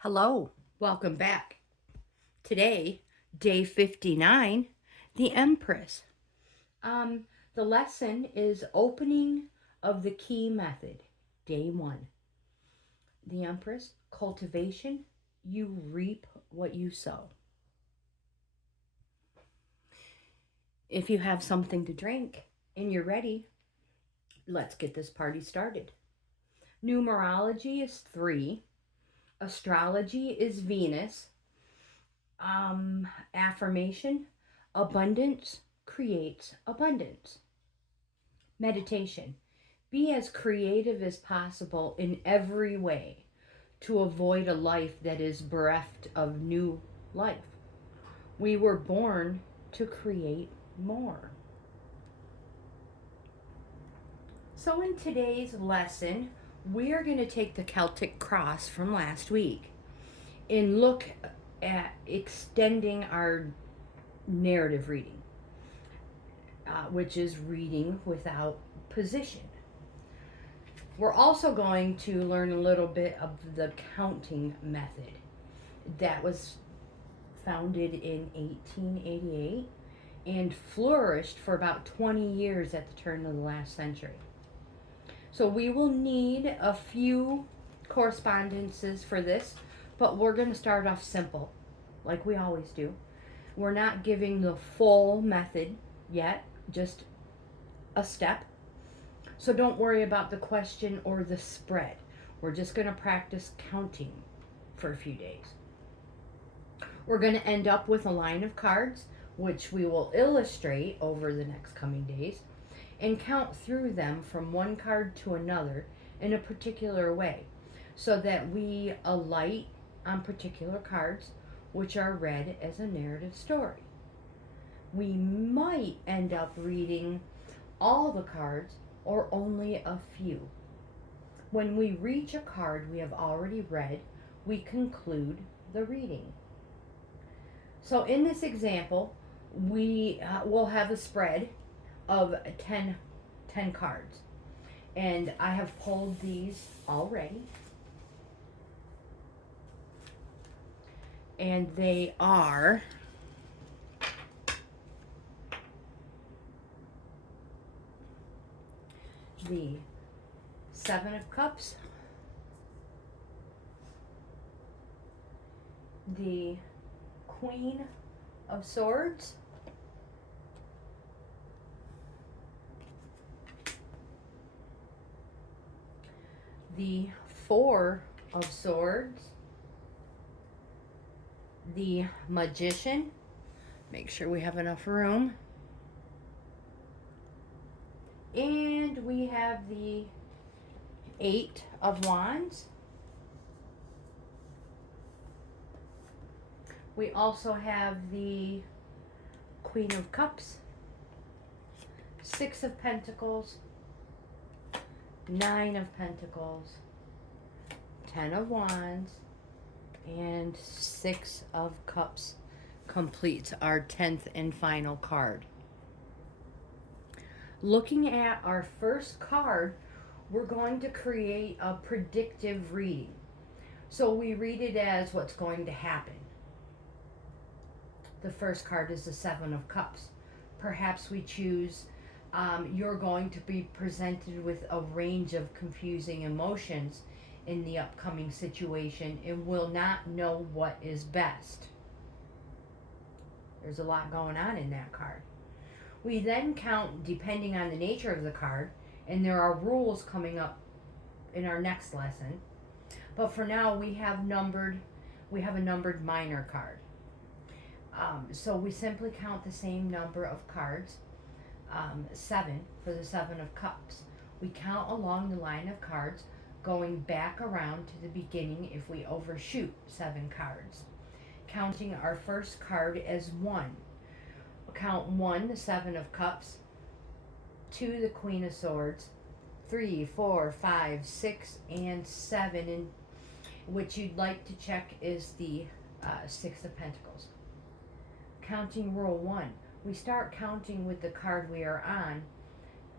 Hello, welcome back. Today, day 59, the Empress. Um, the lesson is opening of the key method, day 1. The Empress, cultivation, you reap what you sow. If you have something to drink and you're ready, let's get this party started. Numerology is 3, astrology is Venus, affirmation, abundance creates abundance. Meditation, be as creative as possible in every way to avoid a life that is bereft of new life. We were born to create more. So, in today's lesson, we are going to take the Celtic cross from last week and look at extending our narrative reading, which is reading without position. We're also going to learn a little bit of the counting method that was founded in 1888 and flourished for about 20 years at the turn of the last century. So we will need a few correspondences for this, but we're going to start off simple, like we always do. We're not giving the full method yet, just a step. So don't worry about the question or the spread. We're just going to practice counting for a few days. We're going to end up with a line of cards, which we will illustrate over the next coming days, and count through them from one card to another in a particular way so that we alight on particular cards which are read as a narrative story. We might end up reading all the cards or only a few. When we reach a card we have already read, we conclude the reading. So in this example, we will have a spread of 10 cards. And I have pulled these already. And they are the Seven of Cups, the Queen of Swords, the Four of Swords, the Magician, make sure we have enough room, and we have the Eight of Wands. We also have the Queen of Cups, Six of Pentacles, Nine of Pentacles, Ten of Wands, and Six of Cups completes our 10th and final card. Looking at our first card, we're going to create a predictive reading. So we read it as what's going to happen. The first card is the Seven of Cups. Perhaps we choose you're going to be presented with a range of confusing emotions in the upcoming situation and will not know what is best. There's a lot going on in that card. We then count depending on the nature of the card, and there are rules coming up in our next lesson. But for now, we have a numbered minor card. So we simply count the same number of cards, 7 for the Seven of Cups. We count along the line of cards, going back around to the beginning if we overshoot 7 cards. Counting our first card as 1. Count 1, the Seven of Cups, 2, the Queen of Swords, 3, 4, 5, 6, and 7. And what you'd like to check is the Six of Pentacles. Counting rule 1. We start counting with the card we are on.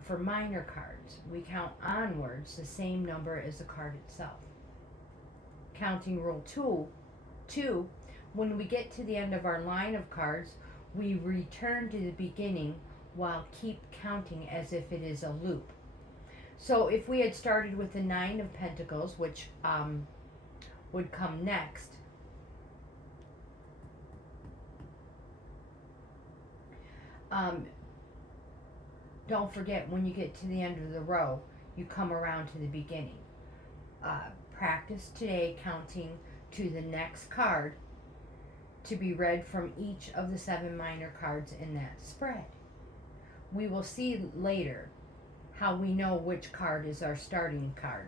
For minor cards, we count onwards the same number as the card itself. counting rule two, when we get to the end of our line of cards, we return to the beginning while keep counting as if it is a loop. So if we had started with the 9 of Pentacles, which would come next, don't forget, when you get to the end of the row, you come around to the beginning. Practice today counting to the next card to be read from each of the 7 minor cards in that spread. We will see later how we know which card is our starting card.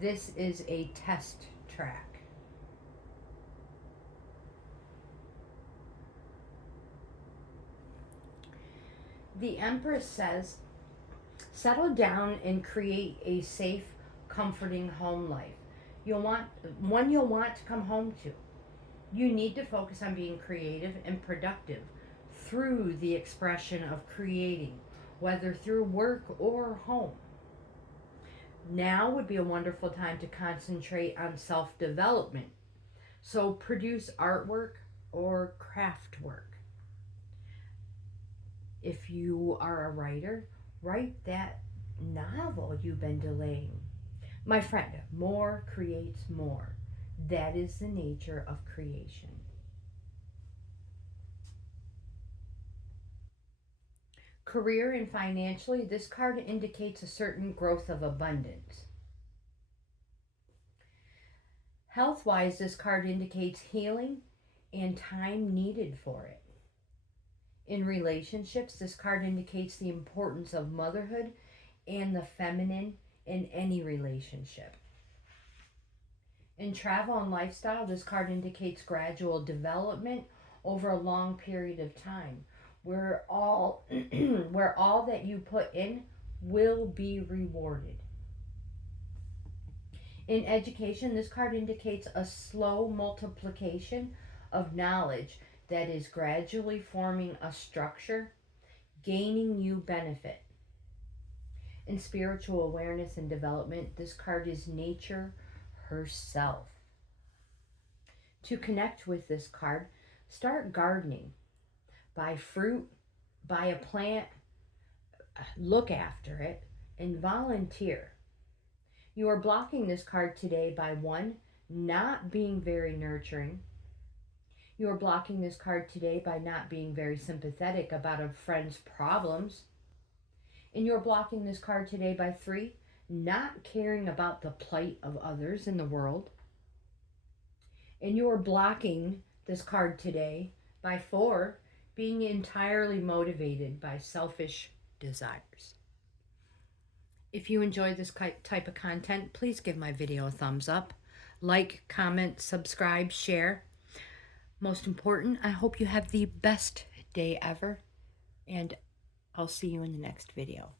This is a test track. The Empress says, settle down and create a safe, comforting home life. You'll want to come home to. You need to focus on being creative and productive through the expression of creating, whether through work or home. Now would be a wonderful time to concentrate on self-development. So produce artwork or craft work. If you are a writer, write that novel you've been delaying. My friend, more creates more. That is the nature of creation. Career and financially, this card indicates a certain growth of abundance. Health-wise, this card indicates healing and time needed for it. In relationships, this card indicates the importance of motherhood and the feminine in any relationship. In travel and lifestyle, this card indicates gradual development over a long period of time, where all that you put in will be rewarded. In education, this card indicates a slow multiplication of knowledge that is gradually forming a structure, gaining you benefit. In spiritual awareness and development, this card is nature herself. To connect with this card, start gardening. Buy fruit, buy a plant, look after it, and volunteer. You are blocking this card today by 1, not being very nurturing. You are blocking this card today by not being very sympathetic about a friend's problems. And you're blocking this card today by 3, not caring about the plight of others in the world. And you're blocking this card today by 4, being entirely motivated by selfish desires. If you enjoy this type of content, please give my video a thumbs up. Like, comment, subscribe, share. Most important, I hope you have the best day ever, and I'll see you in the next video.